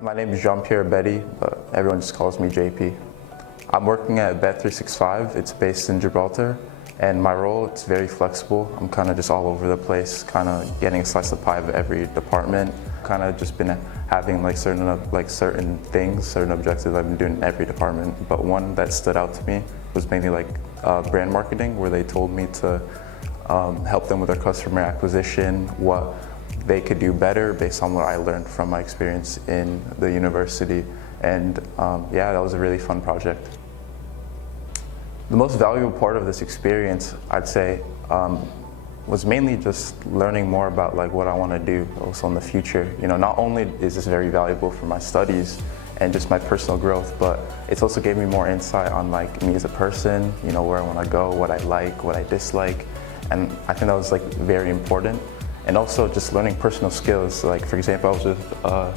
My name is Jean-Pierre Betty, but everyone just calls me JP. I'm working at BET365. It's based in Gibraltar, and my role, it's very flexible. I'm kind of just all over the place, kind of getting a slice of pie of every department. Kind of just been having certain things, certain objectives I've been doing in every department. But one that stood out to me was mainly brand marketing, where they told me to help them with their customer acquisition, what they could do better based on what I learned from my experience in the university. And yeah, that was a really fun project. The most valuable part of this experience, I'd say, was mainly just learning more about what I want to do also in the future. You know, not only is this very valuable for my studies and just my personal growth, but it's also gave me more insight on me as a person, you know, where I want to go, what I like, what I dislike. And I think that was very important. And also just learning personal skills. For example, I was with a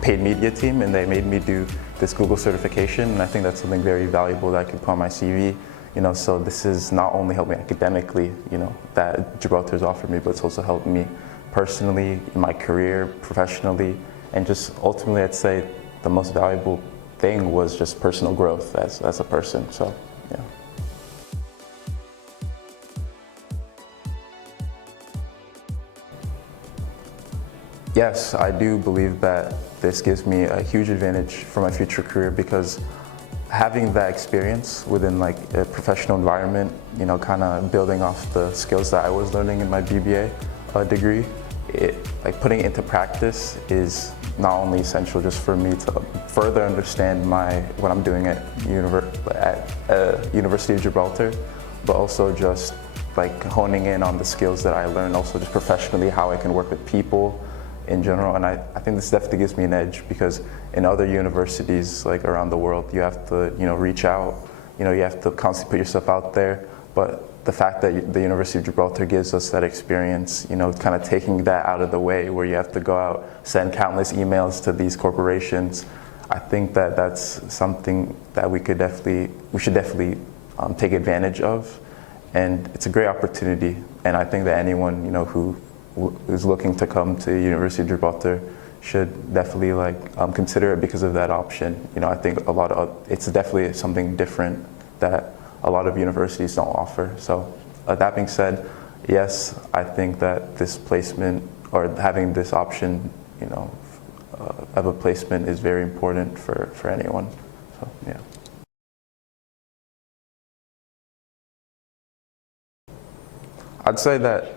paid media team and they made me do this Google certification, and I think that's something very valuable that I can put on my CV. You know, so this is not only helped me academically, you know, that Gibraltar has offered me, but it's also helped me personally, in my career, professionally, and just ultimately I'd say the most valuable thing was just personal growth as a person, so yeah. Yes, I do believe that this gives me a huge advantage for my future career, because having that experience within a professional environment, you know, kind of building off the skills that I was learning in my BBA degree, putting it into practice is not only essential just for me to further understand what I'm doing at University of Gibraltar, but also just honing in on the skills that I learned, also just professionally, how I can work with people in general. And I think this definitely gives me an edge, because in other universities around the world, you have to, you know, reach out, you know, you have to constantly put yourself out there. But the fact that the University of Gibraltar gives us that experience, you know, kind of taking that out of the way where you have to go out, send countless emails to these corporations, I think that that's something that we should definitely take advantage of. And it's a great opportunity. And I think that anyone, you know, who is looking to come to University of Gibraltar should definitely consider it because of that option. You know, I think it's definitely something different that a lot of universities don't offer. So that being said, yes, I think that this placement, or having this option, you know, of a placement is very important for anyone. So yeah. I'd say that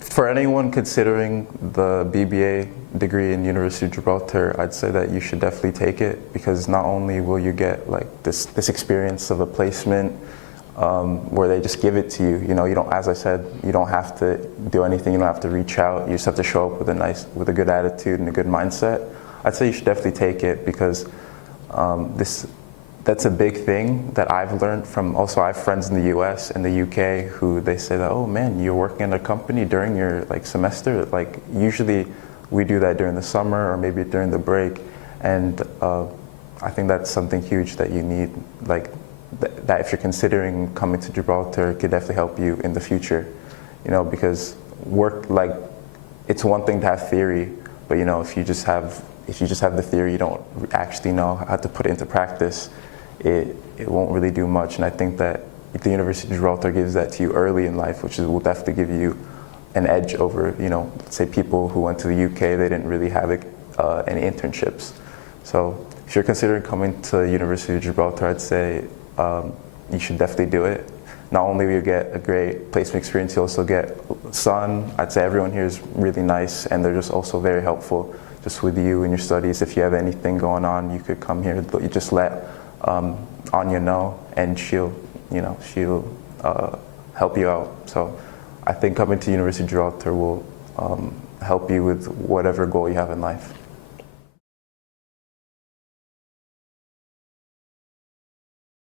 for anyone considering the BBA degree in University of Gibraltar, I'd say that you should definitely take it, because not only will you get this experience of a placement where they just give it to you. You know, you don't, as I said, you don't have to do anything. You don't have to reach out. You just have to show up with a good attitude and a good mindset. I'd say you should definitely take it, because that's a big thing that I've learned from, also I have friends in the US and the UK who they say that, oh man, you're working in a company during your semester. Usually we do that during the summer or maybe during the break. And I think that's something huge that you need, that if you're considering coming to Gibraltar, it could definitely help you in the future. You know, because work, it's one thing to have theory, but you know, if you just have the theory, you don't actually know how to put it into practice, it won't really do much. And I think that the University of Gibraltar gives that to you early in life, which will definitely give you an edge over, you know, say people who went to the UK, they didn't really have any internships. So if you're considering coming to the University of Gibraltar, I'd say you should definitely do it. Not only will you get a great placement experience, you also get sun. I'd say everyone here is really nice, and they're just also very helpful just with you and your studies. If you have anything going on, you could come here. You just let Anya know, and she'll help you out. So I think coming to University of Gibraltar will help you with whatever goal you have in life.